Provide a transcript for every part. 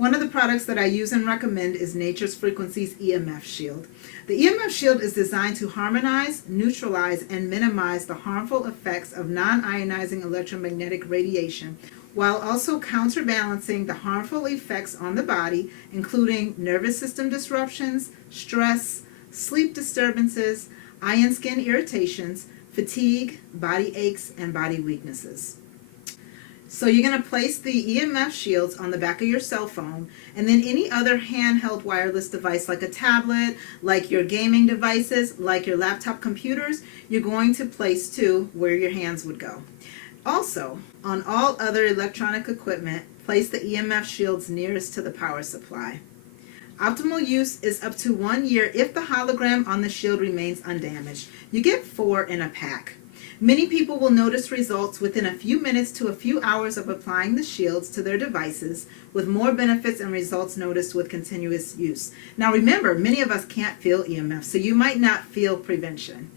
One of the products that I use and recommend is Nature's Frequencies EMF Shield. The EMF Shield is designed to harmonize, neutralize, and minimize the harmful effects of non-ionizing electromagnetic radiation, while also counterbalancing the harmful effects on the body, including nervous system disruptions, stress, sleep disturbances, eye and skin irritations, fatigue, body aches, and body weaknesses. So you're going to place the EMF shields on the back of your cell phone, and then any other handheld wireless device like a tablet, like your gaming devices, like your laptop computers, you're going to place to where your hands would go. Also, on all other electronic equipment, place the EMF shields nearest to the power supply. Optimal use is up to 1 year if the hologram on the shield remains undamaged. You get 4 in a pack. Many people will notice results within a few minutes to a few hours of applying the shields to their devices, with more benefits and results noticed with continuous use. Now remember, many of us can't feel EMF, so you might not feel prevention.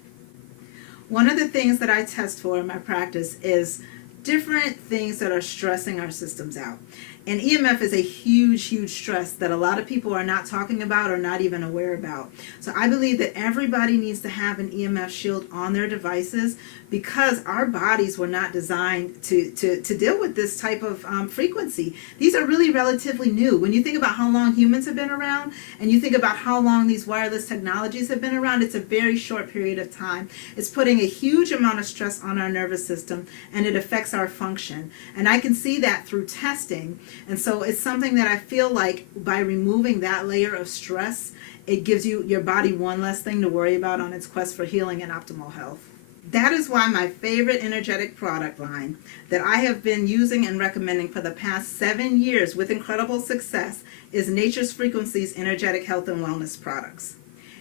One of the things that I test for in my practice is different things that are stressing our systems out. And EMF is a huge, huge stress that a lot of people are not talking about or not even aware about. So I believe that everybody needs to have an EMF shield on their devices, because our bodies were not designed to deal with this type of frequency. These are really relatively new. When you think about how long humans have been around, and you think about how long these wireless technologies have been around, it's a very short period of time. It's putting a huge amount of stress on our nervous system, and it affects our function. And I can see that through testing. And so it's something that I feel like by removing that layer of stress, it gives your body one less thing to worry about on its quest for healing and optimal health. That is why my favorite energetic product line that I have been using and recommending for the past 7 years with incredible success is Nature's Frequencies Energetic Health and Wellness Products.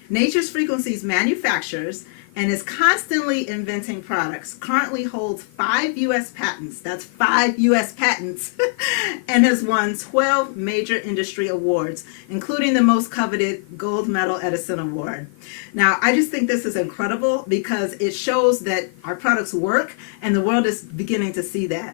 Nature's Frequencies manufactures and is constantly inventing products, currently holds 5 U.S. patents, that's 5 U.S. patents, and has won 12 major industry awards, including the most coveted Gold Medal Edison Award. Now, I just think this is incredible because it shows that our products work, and the world is beginning to see that.